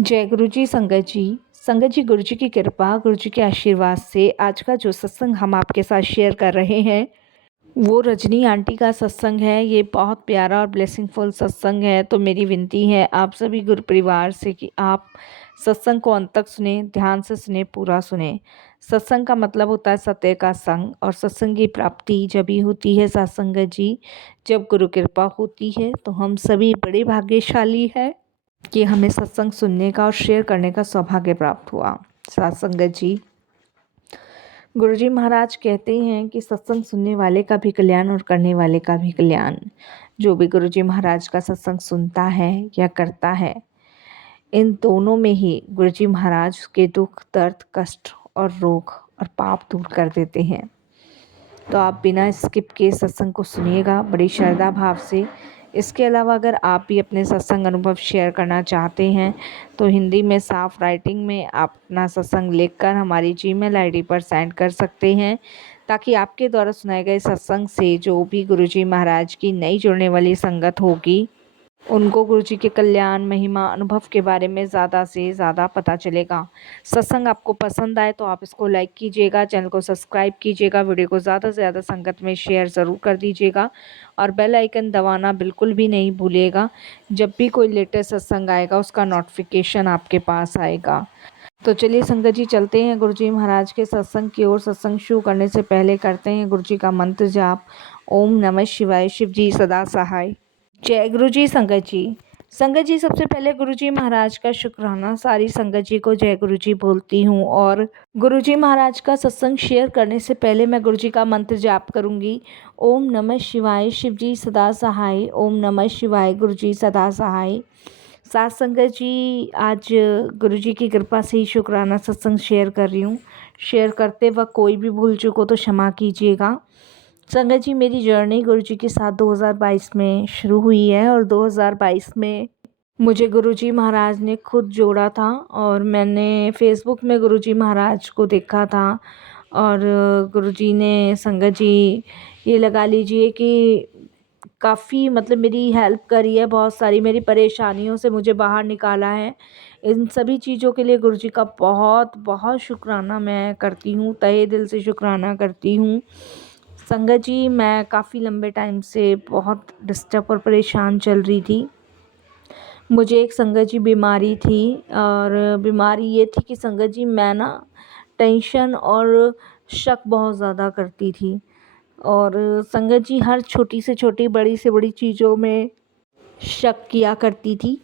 जय गुरु जी संगत जी। संगत जी, गुरु जी की कृपा, गुरु जी के आशीर्वाद से आज का जो सत्संग हम आपके साथ शेयर कर रहे हैं वो रजनी आंटी का सत्संग है। ये बहुत प्यारा और ब्लेसिंगफुल सत्संग है। तो मेरी विनती है आप सभी गुरु परिवार से कि आप सत्संग को अंत तक सुने, ध्यान से सुने, पूरा सुने। सत्संग का मतलब होता है सत्य का संग, और सत्संग की प्राप्ति जब ही होती है सत्संगत जी, जब गुरु कृपा होती है। तो हम सभी बड़े भाग्यशाली हैं कि हमें सत्संग सुनने का और शेयर करने का सौभाग्य प्राप्त हुआ। साथ संगत जी, गुरुजी महाराज कहते हैं कि सत्संग सुनने वाले का भी कल्याण और करने वाले का भी कल्याण। जो भी गुरुजी महाराज का सत्संग सुनता है या करता है, इन दोनों में ही गुरुजी महाराज के दुख, दर्द, कष्ट और रोग और पाप दूर कर देते हैं। तो आप बिना स्किप के सत्संग को सुनिएगा बड़ी श्रद्धा भाव से। इसके अलावा अगर आप भी अपने सत्संग अनुभव शेयर करना चाहते हैं तो हिंदी में साफ राइटिंग में आप अपना सत्संग लिखकर हमारी जीमेल आईडी पर सेंड कर सकते हैं, ताकि आपके द्वारा सुनाए गए सत्संग से जो भी गुरुजी महाराज की नई जुड़ने वाली संगत होगी उनको गुरुजी के कल्याण, महिमा, अनुभव के बारे में ज़्यादा से ज़्यादा पता चलेगा। सत्संग आपको पसंद आए तो आप इसको लाइक कीजिएगा, चैनल को सब्सक्राइब कीजिएगा, वीडियो को ज़्यादा से ज़्यादा संगत में शेयर ज़रूर कर दीजिएगा और बेल आइकन दबाना बिल्कुल भी नहीं भूलिएगा। जब भी कोई लेटेस्ट सत्संग आएगा उसका नोटिफिकेशन आपके पास आएगा। तो चलिए संगत जी, चलते हैं गुरुजी महाराज के सत्संग की ओर। सत्संग शुरू करने से पहले करते हैं गुरुजी का मंत्र जाप। ओम नमः शिवाय, शिव जी सदा सहाय। जय गुरु जी संगत जी। संगत जी, सबसे पहले गुरु जी महाराज का शुक्राना। सारी संगत जी को जय गुरु जी बोलती हूँ। और गुरु जी महाराज का सत्संग शेयर करने से पहले मैं गुरु जी का मंत्र जाप करूँगी। ओम नमः शिवाय, शिव जी सदा सहाय। ओम नमः शिवाय, गुरु जी सदा सहाय। सात संगत जी, आज गुरु जी की कृपा से ही शुक्राना सत्संग शेयर कर रही हूँ। शेयर करते वक्त कोई भी भूल चूक हो तो क्षमा कीजिएगा। संगत जी, मेरी जर्नी गुरु जी के साथ 2022 में शुरू हुई है और 2022 में मुझे गुरु जी महाराज ने खुद जोड़ा था और मैंने फेसबुक में गुरु जी महाराज को देखा था। और गुरु जी ने संगत जी ये लगा लीजिए कि काफ़ी मतलब मेरी हेल्प करी है, बहुत सारी मेरी परेशानियों से मुझे बाहर निकाला है। इन सभी चीज़ों के लिए गुरु जी का बहुत बहुत शुक्राना मैं करती हूँ, तहे दिल से शुक्राना करती हूँ। संगत जी, मैं काफ़ी लंबे टाइम से बहुत डिस्टर्ब और परेशान चल रही थी। मुझे एक संगत जी बीमारी थी और बीमारी ये थी कि संगत जी मैं ना टेंशन और शक बहुत ज़्यादा करती थी। और संगत जी हर छोटी से छोटी, बड़ी से बड़ी चीज़ों में शक किया करती थी।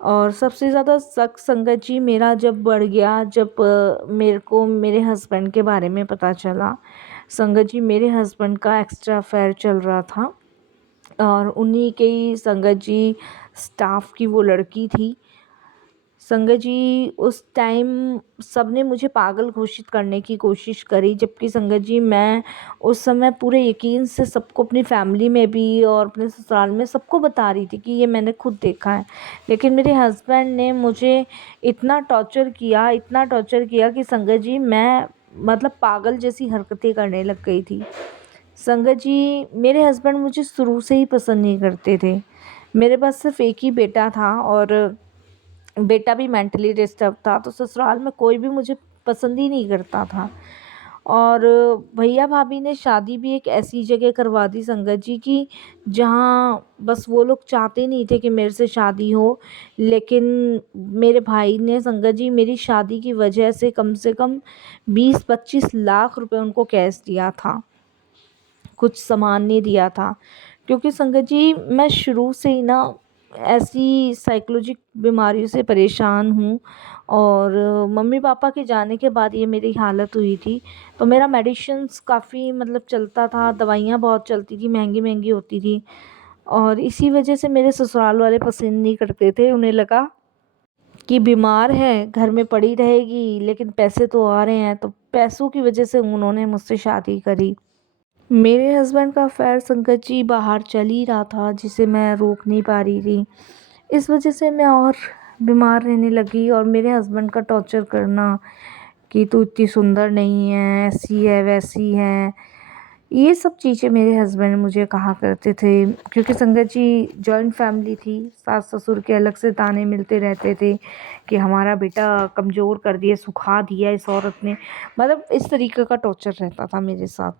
और सबसे ज़्यादा शक संगत जी मेरा जब बढ़ गया, जब मेरे को मेरे हस्बैंड के बारे में पता चला। संगत जी, मेरे हस्बैंड का एक्स्ट्रा अफेयर चल रहा था और उन्हीं के ही संगत जी स्टाफ की वो लड़की थी। संगत जी, उस टाइम सबने मुझे पागल घोषित करने की कोशिश करी, जबकि संगत जी मैं उस समय पूरे यकीन से सबको, अपनी फैमिली में भी और अपने ससुराल में सबको बता रही थी कि ये मैंने खुद देखा है। लेकिन मेरे हस्बैंड ने मुझे इतना टॉर्चर किया, इतना टॉर्चर किया कि संगत जी मैं मतलब पागल जैसी हरकतें करने लग गई थी। संगत जी, मेरे हस्बैंड मुझे शुरू से ही पसंद नहीं करते थे। मेरे पास सिर्फ एक ही बेटा था और बेटा भी मेंटली डिस्टर्ब था, तो ससुराल में कोई भी मुझे पसंद ही नहीं करता था। और भैया भाभी ने शादी भी एक ऐसी जगह करवा दी संगत जी की जहाँ बस वो लोग चाहते नहीं थे कि मेरे से शादी हो। लेकिन मेरे भाई ने संगत जी मेरी शादी की वजह से कम 20-25 लाख रुपए उनको कैश दिया था, कुछ सामान नहीं दिया था। क्योंकि संगत जी मैं शुरू से ही ना ऐसी साइकोलॉजिक बीमारियों से परेशान हूँ और मम्मी पापा के जाने के बाद ये मेरी हालत हुई थी। तो मेरा मेडिसिन्स काफ़ी मतलब चलता था, दवाइयाँ बहुत चलती थी, महंगी महंगी होती थी। और इसी वजह से मेरे ससुराल वाले पसंद नहीं करते थे। उन्हें लगा कि बीमार है, घर में पड़ी रहेगी, लेकिन पैसे तो आ रहे हैं, तो पैसों की वजह से उन्होंने मुझसे शादी करी। मेरे हस्बैंड का अफेयर संगत जी बाहर चल ही रहा था, जिसे मैं रोक नहीं पा रही थी। इस वजह से मैं और बीमार रहने लगी और मेरे हस्बैंड का टॉर्चर करना कि तू इतनी सुंदर नहीं है, ऐसी है वैसी है, ये सब चीज़ें मेरे हस्बैंड मुझे कहा करते थे, क्योंकि संगत जी जॉइंट फैमिली थी, सास ससुर के अलग से ताने मिलते रहते थे कि हमारा बेटा कमज़ोर कर दिया, सुखा दिया इस औरत ने, मतलब इस तरीके का टॉर्चर रहता था मेरे साथ।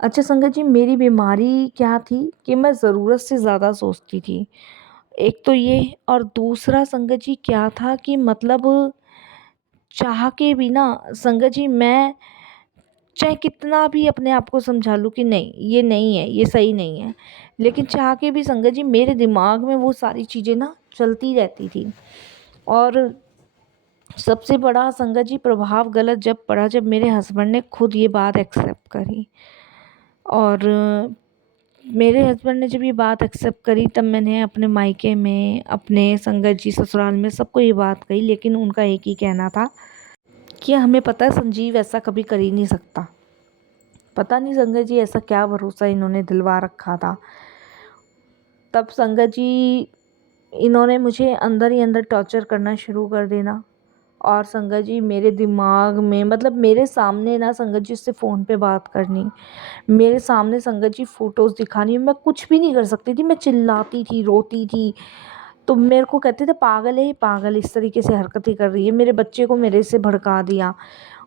अच्छा संगत जी, मेरी बीमारी क्या थी कि मैं ज़रूरत से ज़्यादा सोचती थी। एक तो ये, और दूसरा संगत जी क्या था कि मतलब चाह के भी ना संगत जी, मैं चाहे कितना भी अपने आप को समझा लूँ कि नहीं ये नहीं है, ये सही नहीं है, लेकिन चाह के भी संगत जी मेरे दिमाग में वो सारी चीज़ें ना चलती रहती थी। और सबसे बड़ा संगत जी प्रभाव गलत जब पड़ा, जब मेरे हस्बैंड ने खुद ये बात एक्सेप्ट करी। और मेरे हस्बैंड ने जब ये बात एक्सेप्ट करी, तब मैंने अपने मायके में, अपने संगत जी ससुराल में सबको ये बात कही, लेकिन उनका एक ही कहना था कि हमें पता है संजीव ऐसा कभी कर ही नहीं सकता। पता नहीं संगत जी ऐसा क्या भरोसा इन्होंने दिलवा रखा था। तब संगत जी इन्होंने मुझे अंदर ही अंदर टॉर्चर करना शुरू कर देना। और संगत जी मेरे दिमाग में, मतलब मेरे सामने ना संगत जी उससे फ़ोन पे बात करनी, मेरे सामने संगत जी फ़ोटोज़ दिखानी, मैं कुछ भी नहीं कर सकती थी, मैं चिल्लाती थी, रोती थी। तो मेरे को कहते थे पागल है ये, पागल इस तरीके से हरकतें कर रही है, मेरे बच्चे को मेरे से भड़का दिया।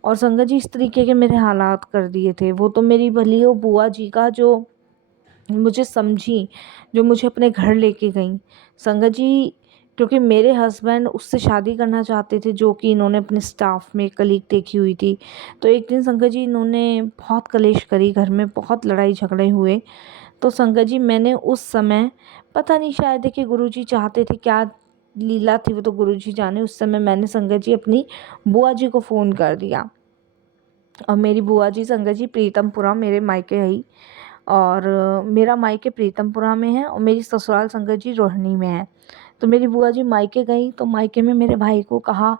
और संगत जी इस तरीके के मेरे हालात कर दिए थे। वो तो मेरी भली वो बुआ जी का जो मुझे समझी, जो मुझे अपने घर लेके गईं। संगत जी क्योंकि मेरे हस्बैंड उससे शादी करना चाहते थे, जो कि इन्होंने अपने स्टाफ में कलीग देखी हुई थी। तो एक दिन संगत जी इन्होंने बहुत कलेश करी, घर में बहुत लड़ाई झगड़े हुए। तो संगत जी मैंने उस समय, पता नहीं शायद देखिए गुरुजी चाहते थे, क्या लीला थी वो तो गुरुजी जाने, उस समय मैंने संगत जी अपनी बुआ जी को फ़ोन कर दिया। और मेरी बुआ जी संगत जी प्रीतमपुरा मेरे मायके है, और मेरा मायके प्रीतमपुरा में है और मेरी ससुराल संगत जी रोहिणी में है। तो मेरी बुआ जी मायके गई, तो मायके में मेरे भाई को कहा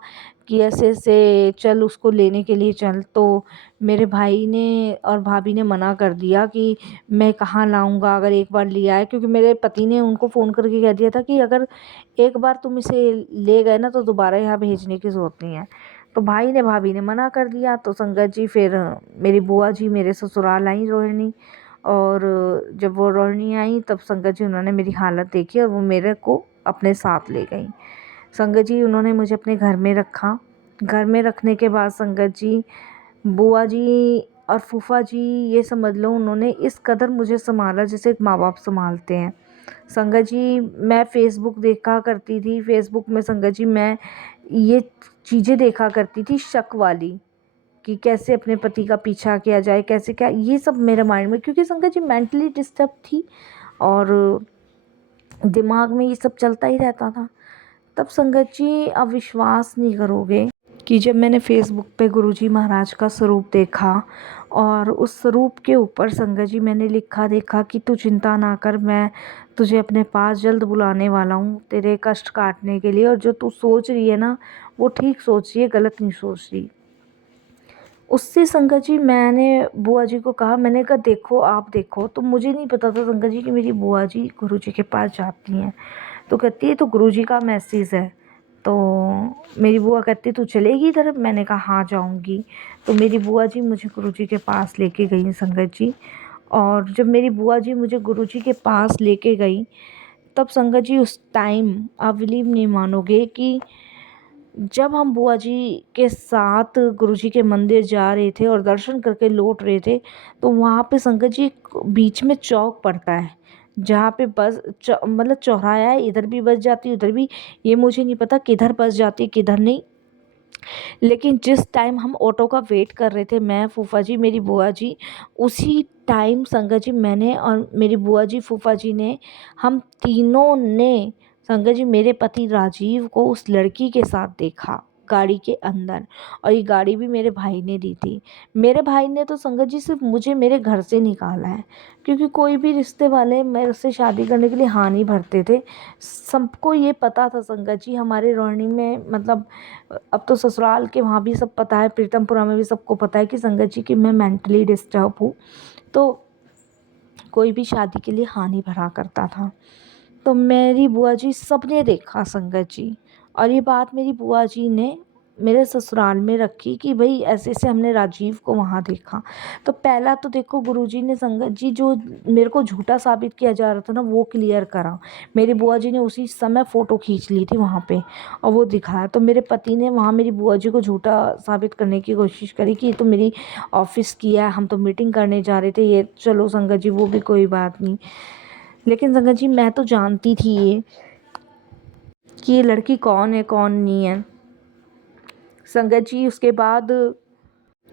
कि ऐसे ऐसे चल उसको लेने के लिए चल। तो मेरे भाई ने और भाभी ने मना कर दिया कि मैं कहाँ लाऊंगा अगर एक बार लिया है, क्योंकि मेरे पति ने उनको फ़ोन करके कह दिया था कि अगर एक बार तुम इसे ले गए ना तो दोबारा यहाँ भेजने की ज़रूरत नहीं है। तो भाई ने भाभी ने मना कर दिया। तो संगत जी फिर मेरी बुआ जी मेरे ससुराल आई रोहिणी। और जब वो रोहिणी आई तब संगत जी उन्होंने मेरी हालत देखी और वो मेरे को अपने साथ ले गई। संगत जी उन्होंने मुझे अपने घर में रखा। घर में रखने के बाद संगत जी बुआ जी और फूफा जी, ये समझ लो उन्होंने इस कदर मुझे संभाला जैसे एक माँ बाप संभालते हैं। संगत जी मैं फ़ेसबुक देखा करती थी, फ़ेसबुक में संगत जी मैं ये चीज़ें देखा करती थी शक वाली, कि कैसे अपने पति का पीछा किया जाए, कैसे क्या, ये सब मेरे माइंड में, क्योंकि संगत जी मेंटली डिस्टर्ब थी और दिमाग में ये सब चलता ही रहता था। तब संगत जी आप विश्वास नहीं करोगे कि जब मैंने फ़ेसबुक पे गुरुजी महाराज का स्वरूप देखा, और उस स्वरूप के ऊपर संगत जी मैंने लिखा देखा कि तू चिंता ना कर, मैं तुझे अपने पास जल्द बुलाने वाला हूँ तेरे कष्ट काटने के लिए, और जो तू सोच रही है ना वो ठीक सोच रही है, गलत नहीं सोच रही। उससे संगत जी मैंने बुआ जी को कहा, मैंने कहा देखो आप देखो। तो मुझे नहीं पता था संगत जी कि मेरी बुआ जी गुरुजी के पास जाती हैं। तो कहती है तो गुरुजी का मैसेज है। तो मेरी बुआ कहती तू चलेगी इधर, मैंने कहा हाँ जाऊंगी। तो मेरी बुआ जी मुझे गुरुजी के पास लेके गई संगत जी। और जब मेरी बुआ जी मुझे गुरुजी के पास लेके गई, तब संगत जी उस टाइम आप बिलीव नहीं मानोगे कि जब हम बुआ जी के साथ गुरुजी के मंदिर जा रहे थे और दर्शन करके लौट रहे थे, तो वहाँ पे संगत जी एक बीच में चौक पड़ता है, जहाँ पे बस मतलब चौराहा है, इधर भी बस जाती है उधर भी, ये मुझे नहीं पता किधर बस जाती है किधर नहीं। लेकिन जिस टाइम हम ऑटो का वेट कर रहे थे, मैं फूफा जी मेरी बुआ जी, उसी टाइम संगत जी मैंने और मेरी बुआ जी फूफा जी ने, हम तीनों ने संगत जी मेरे पति राजीव को उस लड़की के साथ देखा गाड़ी के अंदर। और ये गाड़ी भी मेरे भाई ने दी थी। मेरे भाई ने तो संगत जी सिर्फ मुझे मेरे घर से निकाला है, क्योंकि कोई भी रिश्ते वाले मेरे से शादी करने के लिए हाँ नहीं भरते थे। सबको ये पता था संगत जी हमारे रोहिणी में, मतलब अब तो ससुराल के वहाँ भी सब पता है, प्रीतमपुरा में भी सबको पता है कि संगत जी कि मैं मेंटली डिस्टर्ब हूँ। तो कोई भी शादी के लिए हाँ नहीं भरा करता था। तो मेरी बुआ जी सबने देखा संगत जी, और ये बात मेरी बुआ जी ने मेरे ससुराल में रखी कि भाई ऐसे ऐसे हमने राजीव को वहाँ देखा। तो पहला तो देखो गुरुजी ने संगत जी जो मेरे को झूठा साबित किया जा रहा था ना वो क्लियर करा। मेरी बुआ जी ने उसी समय फ़ोटो खींच ली थी वहाँ पे और वो दिखाया। तो मेरे पति ने वहाँ मेरी बुआ जी को झूठा साबित करने की कोशिश करी कि ये तो मेरी ऑफिस की है, हम तो मीटिंग करने जा रहे थे। ये चलो संगत जी वो भी कोई बात नहीं, लेकिन संगत जी मैं तो जानती थी ये कि ये लड़की कौन है कौन नहीं है। संगत जी उसके बाद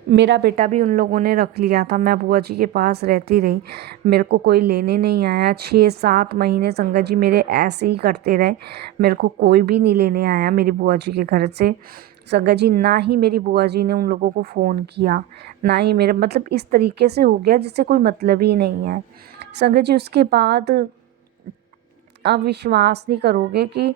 मेरा बेटा भी उन लोगों ने रख लिया था। मैं बुआ जी के पास रहती रही, मेरे को कोई लेने नहीं आया। 6-7 महीने संगत जी मेरे ऐसे ही करते रहे, मेरे को कोई भी नहीं लेने आया मेरी बुआ जी के घर से। संगत जी ना ही मेरी बुआ जी ने उन लोगों को फ़ोन किया, ना ही मेरे मतलब इस तरीके से हो गया जिससे कोई मतलब ही नहीं है। संगत जी उसके बाद आप विश्वास नहीं करोगे कि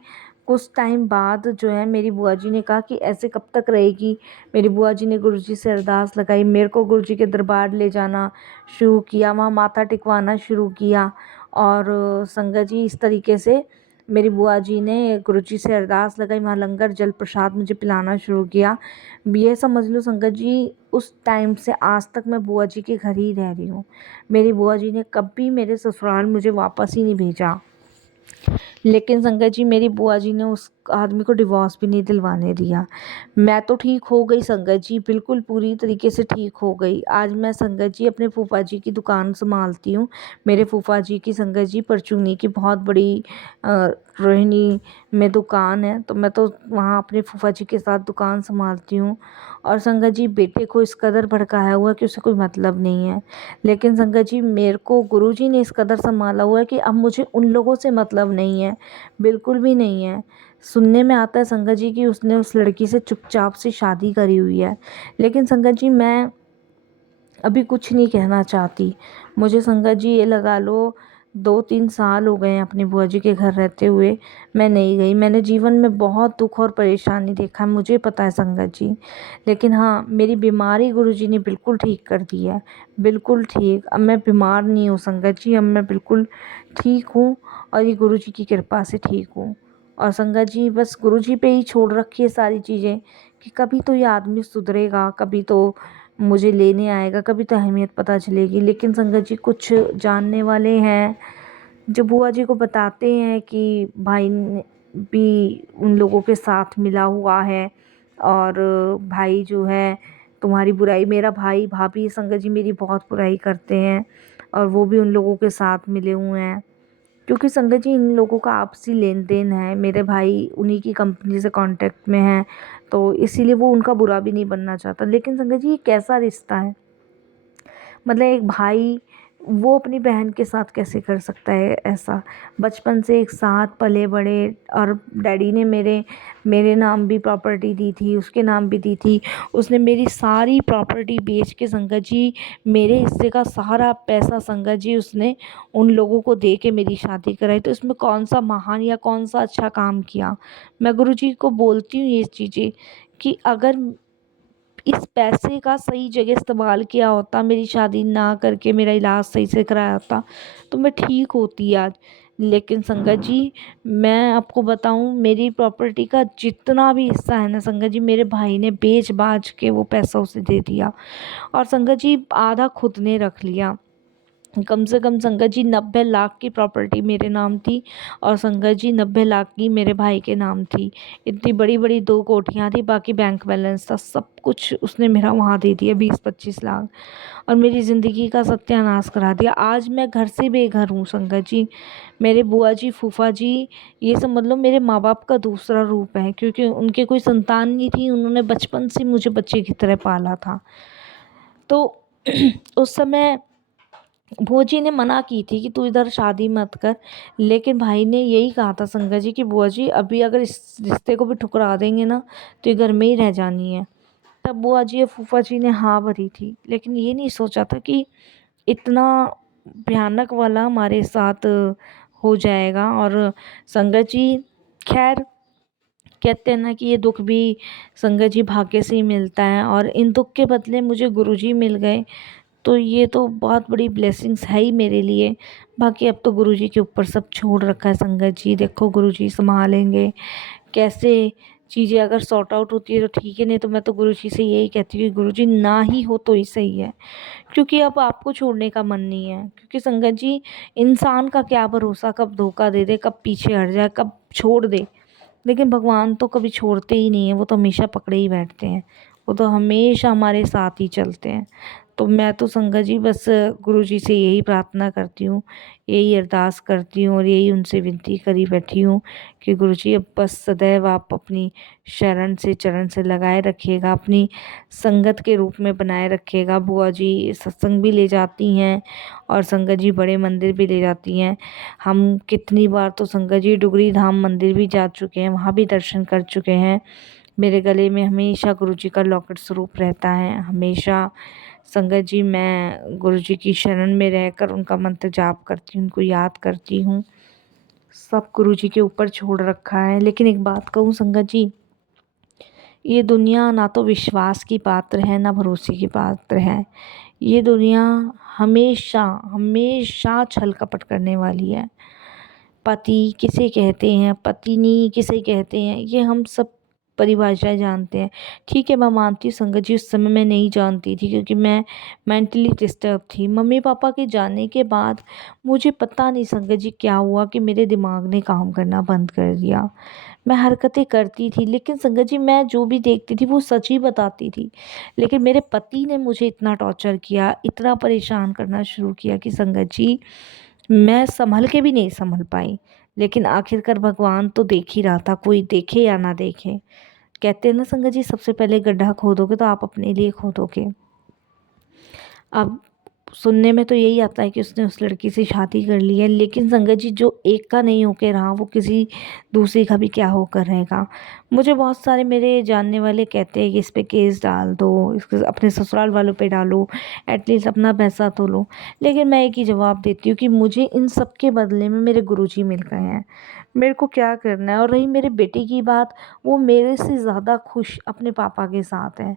कुछ टाइम बाद जो है मेरी बुआ जी ने कहा कि ऐसे कब तक रहेगी। मेरी बुआ जी ने गुरुजी से अरदास लगाई, मेरे को गुरुजी के दरबार ले जाना शुरू किया, वहाँ माथा टिकवाना शुरू किया। और संगत जी इस तरीके से मेरी बुआ जी ने गुरुजी से अरदास लगाई, वहाँ लंगर जल प्रसाद मुझे पिलाना शुरू किया। ये समझ लो संगत जी उस टाइम से आज तक मैं बुआ जी के घर ही रह रही हूँ। मेरी बुआ जी ने कभी मेरे ससुराल मुझे वापस ही नहीं भेजा। लेकिन संगत जी मेरी बुआ जी ने उस आदमी को डिवोर्स भी नहीं दिलवाने दिया। मैं तो ठीक हो गई संगत जी, बिल्कुल पूरी तरीके से ठीक हो गई। आज मैं संगत जी अपने फूफा जी की दुकान संभालती हूँ। मेरे फूफा जी की संगत जी परचूनी की बहुत बड़ी रोहिणी में दुकान है, तो मैं तो वहाँ अपने फूफा जी के साथ दुकान संभालती हूँ। और संगत जी बेटे को इस कदर भड़काया हुआ है कि उसे कोई मतलब नहीं है। लेकिन संगत जी मेरे को गुरुजी ने इस कदर संभाला हुआ है कि अब मुझे उन लोगों से मतलब नहीं है, बिल्कुल भी नहीं है। सुनने में आता है संगत जी कि उसने उस लड़की से चुपचाप से शादी करी हुई है, लेकिन संगत जी मैं अभी कुछ नहीं कहना चाहती। मुझे संगत जी ये लगा लो 2-3 साल हो गए हैं अपनी बुआ जी के घर रहते हुए, मैं नहीं गई। मैंने जीवन में बहुत दुख और परेशानी देखा है, मुझे पता है संगत जी। लेकिन हाँ, मेरी बीमारी गुरुजी ने बिल्कुल ठीक कर दी है, बिल्कुल ठीक। अब मैं बीमार नहीं हूँ संगत जी, अब मैं बिल्कुल ठीक हूँ और ये गुरुजी की कृपा से ठीक हूँ। और संगत जी बस गुरुजी पे ही छोड़ रखी है सारी चीज़ें कि कभी तो ये आदमी सुधरेगा, कभी तो मुझे लेने आएगा, कभी तो अहमियत पता चलेगी। लेकिन संगत जी कुछ जानने वाले हैं जो बुआ जी को बताते हैं कि भाई ने भी उन लोगों के साथ मिला हुआ है और भाई जो है तुम्हारी बुराई, मेरा भाई भाभी संगत जी मेरी बहुत बुराई करते हैं और वो भी उन लोगों के साथ मिले हुए हैं। क्योंकि संगत जी इन लोगों का आपसी लेन देन है, मेरे भाई उन्हीं की कंपनी से कांटेक्ट में हैं, तो इसीलिए वो उनका बुरा भी नहीं बनना चाहता। लेकिन संगत जी ये कैसा रिश्ता है, मतलब एक भाई वो अपनी बहन के साथ कैसे कर सकता है ऐसा। बचपन से एक साथ पले बड़े और डैडी ने मेरे मेरे नाम भी प्रॉपर्टी दी थी, उसके नाम भी दी थी। उसने मेरी सारी प्रॉपर्टी बेच के संगत जी मेरे हिस्से का सारा पैसा संगत जी उसने उन लोगों को दे के मेरी शादी कराई। तो इसमें कौन सा महान या कौन सा अच्छा काम किया। मैं गुरुजी को बोलती हूँ ये चीज़ें कि अगर इस पैसे का सही जगह इस्तेमाल किया होता, मेरी शादी ना करके मेरा इलाज सही से कराया होता, तो मैं ठीक होती आज। लेकिन संगत जी मैं आपको बताऊं मेरी प्रॉपर्टी का जितना भी हिस्सा है ना संगत जी मेरे भाई ने बेच बाच के वो पैसा उसे दे दिया और संगत जी आधा खुद ने रख लिया। कम से कम संगत जी 90 लाख की प्रॉपर्टी मेरे नाम थी और संगत जी 90 लाख की मेरे भाई के नाम थी। इतनी बड़ी बड़ी 2 कोठियाँ थी, बाकी बैंक बैलेंस था, सब कुछ उसने मेरा वहाँ दे दिया 20-25 लाख और मेरी ज़िंदगी का सत्यानाश करा दिया। आज मैं घर से बेघर हूँ संगत जी। मेरे बुआ जी फूफा जी ये समझ लो मेरे माँ बाप का दूसरा रूप है, क्योंकि उनके कोई संतान नहीं थी, उन्होंने बचपन से मुझे बच्चे की तरह पाला था। तो उस समय बुआ जी ने मना की थी कि तू इधर शादी मत कर, लेकिन भाई ने यही कहा था संगत जी कि बुआ जी अभी अगर इस रिश्ते को भी ठुकरा देंगे ना तो ये घर में ही रह जानी है। तब बुआ जी और फूफा जी ने हाँ भरी थी, लेकिन ये नहीं सोचा था कि इतना भयानक वाला हमारे साथ हो जाएगा। और संगत जी खैर कहते हैं ना कि ये दुख भी संगत जी भाग्य से ही मिलता है और इन दुख के बदले मुझे गुरुजी मिल गए, तो ये तो बहुत बड़ी ब्लेसिंग्स है ही मेरे लिए। बाकी अब तो गुरुजी के ऊपर सब छोड़ रखा है संगत जी, देखो गुरुजी संभालेंगे कैसे चीज़ें अगर सॉर्ट आउट होती है तो ठीक है, नहीं तो मैं तो गुरुजी से यही कहती हूँ कि गुरुजी ना ही हो तो ही सही है, क्योंकि अब आपको छोड़ने का मन नहीं है। क्योंकि संगत जी, इंसान का क्या भरोसा, कब धोखा दे दे, कब पीछे हट जाए, कब छोड़ दे। लेकिन भगवान तो कभी छोड़ते ही नहीं है, वो तो हमेशा पकड़े ही बैठते हैं, वो तो हमेशा हमारे साथ ही चलते हैं। तो मैं तो संगत जी बस गुरु जी से यही प्रार्थना करती हूँ, यही अरदास करती हूँ और यही उनसे विनती करी बैठी हूँ कि गुरु जी अब बस सदैव आप अपनी शरण से चरण से लगाए रखिएगा, अपनी संगत के रूप में बनाए रखिएगा। बुआ जी सत्संग भी ले जाती हैं और संगत जी बड़े मंदिर भी ले जाती हैं। हम कितनी बार तो संगत जी डुगरी धाम मंदिर भी जा चुके हैं, वहाँ भी दर्शन कर चुके हैं। मेरे गले में हमेशा गुरु जी का लॉकेट स्वरूप रहता है। हमेशा संगत जी मैं गुरु जी की शरण में रहकर उनका मंत्र जाप करती हूँ, उनको याद करती हूँ। सब गुरु जी के ऊपर छोड़ रखा है। लेकिन एक बात कहूँ संगत जी, ये दुनिया ना तो विश्वास की पात्र है ना भरोसे की पात्र है। ये दुनिया हमेशा हमेशा छल कपट करने वाली है। पति किसे कहते हैं, पत्नी किसे कहते हैं, ये हम सब परिभाषाएं जानते हैं। ठीक है, मैं मानती हूँ संगत जी उस समय मैं नहीं जानती थी, क्योंकि मैं मेंटली डिस्टर्ब थी। मम्मी पापा के जाने के बाद मुझे पता नहीं संगत जी क्या हुआ कि मेरे दिमाग ने काम करना बंद कर दिया। मैं हरकतें करती थी, लेकिन संगत जी मैं जो भी देखती थी वो सच ही बताती थी। लेकिन मेरे पति ने मुझे इतना टॉर्चर किया, इतना परेशान करना शुरू किया कि संगत जी मैं संभल के भी नहीं संभल पाई। लेकिन आखिरकार भगवान तो देख ही रहा था, कोई देखे या ना देखे। कहते हैं ना संगत जी, सबसे पहले गड्ढा खोदोगे तो आप अपने लिए खोदोगे। अब सुनने में तो यही आता है कि उसने उस लड़की से शादी कर ली है, लेकिन संगत जी जो एक का नहीं होके रहा वो किसी दूसरे का भी क्या होकर रहेगा। मुझे बहुत सारे मेरे जानने वाले कहते हैं कि इस पे केस डाल दो, इसके अपने ससुराल वालों पे डालो, एटलीस्ट अपना पैसा तो लो। लेकिन मैं एक ही जवाब देती हूँ कि मुझे इन सब के बदले में मेरे गुरुजी मिल गए हैं, मेरे को क्या करना है। और रही मेरे बेटे की बात, वो मेरे से ज़्यादा खुश अपने पापा के साथ है।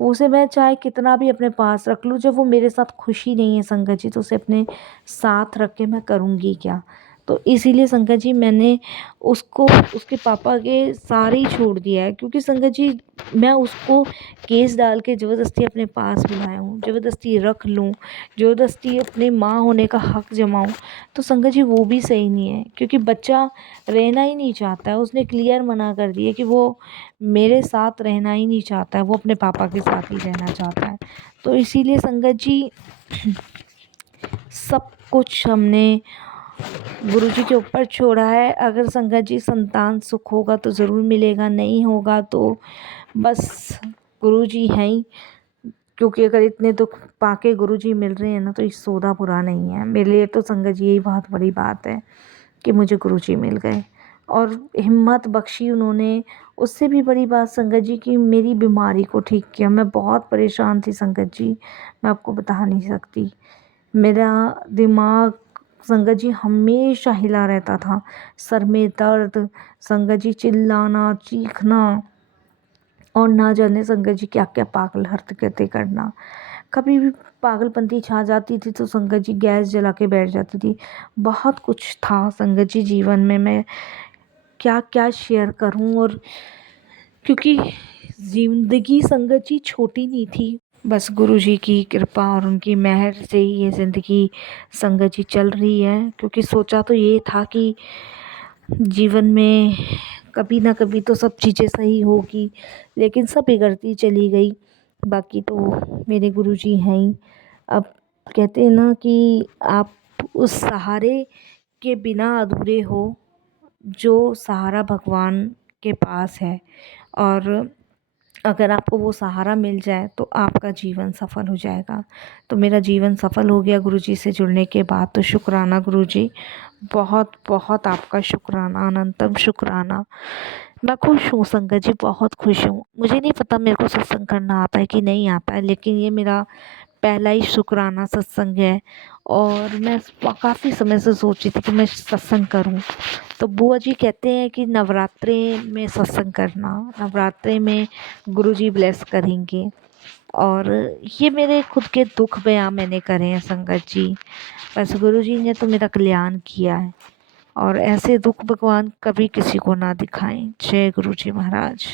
उसे मैं चाहे कितना भी अपने पास रख लूँ, जब वो मेरे साथ खुशी नहीं है संगत जी, तो उसे अपने साथ रख के मैं करूँगी क्या। तो इसीलिए संगत जी मैंने उसको उसके पापा के सारे ही छोड़ दिया है, क्योंकि संगत जी मैं उसको केस डाल के ज़बरदस्ती अपने पास बुलाया हूँ, ज़बरदस्ती रख लूँ, ज़बरदस्ती अपने माँ होने का हक जमाऊँ। तो संगत जी वो भी सही नहीं है, क्योंकि बच्चा रहना ही नहीं चाहता है। उसने क्लियर मना कर दिया कि वो मेरे साथ रहना ही नहीं चाहता है, वो अपने पापा के साथ ही रहना चाहता है। तो इसीलिए संगत जी सब कुछ हमने गुरुजी के ऊपर छोड़ा है। अगर संगत जी संतान सुख होगा तो ज़रूर मिलेगा, नहीं होगा तो बस गुरुजी हैं ही। क्योंकि अगर इतने दुख पाके गुरुजी मिल रहे हैं ना, तो इस सौदा बुरा नहीं है। मेरे लिए तो संगत जी यही बहुत बड़ी बात है कि मुझे गुरुजी मिल गए और हिम्मत बख्शी उन्होंने। उससे भी बड़ी बात संगत जी कि मेरी बीमारी को ठीक किया। मैं बहुत परेशान थी संगत जी, मैं आपको बता नहीं सकती। मेरा दिमाग संगत जी हमेशा हिला रहता था, सर में दर्द, संगत जी चिल्लाना, चीखना और ना जाने संगत जी क्या क्या पागल हरकतें करना। कभी भी पागलपंती छा जाती थी तो संगत जी गैस जला के बैठ जाती थी। बहुत कुछ था संगत जी जीवन में, मैं क्या क्या शेयर करूं। और क्योंकि ज़िंदगी संगत जी छोटी नहीं थी, बस गुरु जी की कृपा और उनकी मेहर से ही ये ज़िंदगी संगत जी चल रही है। क्योंकि सोचा तो ये था कि जीवन में कभी ना कभी तो सब चीज़ें सही होगी, लेकिन सब बिगड़ती चली गई। बाकी तो मेरे गुरुजी हैं ही। अब कहते हैं ना कि आप उस सहारे के बिना अधूरे हो, जो सहारा भगवान के पास है। और अगर आपको वो सहारा मिल जाए तो आपका जीवन सफल हो जाएगा। तो मेरा जीवन सफल हो गया गुरुजी से जुड़ने के बाद। तो शुक्राना गुरुजी, बहुत बहुत आपका शुक्राना, अनंतम शुक्राना। मैं खुश हूँ संगत जी, बहुत खुश हूँ। मुझे नहीं पता मेरे को सत्संग करना आता है कि नहीं आता है, लेकिन ये मेरा पहला ही शुक्राना सत्संग है। और मैं काफ़ी समय से सोची थी कि मैं सत्संग करूं। तो बुआ जी कहते हैं कि नवरात्रे में सत्संग करना, नवरात्रे में गुरुजी ब्लेस करेंगे। और ये मेरे खुद के दुख बयां मैंने करे हैं संगत जी, बस गुरुजी ने तो मेरा कल्याण किया है। और ऐसे दुख भगवान कभी किसी को ना दिखाएं। जय गुरु जी महाराज।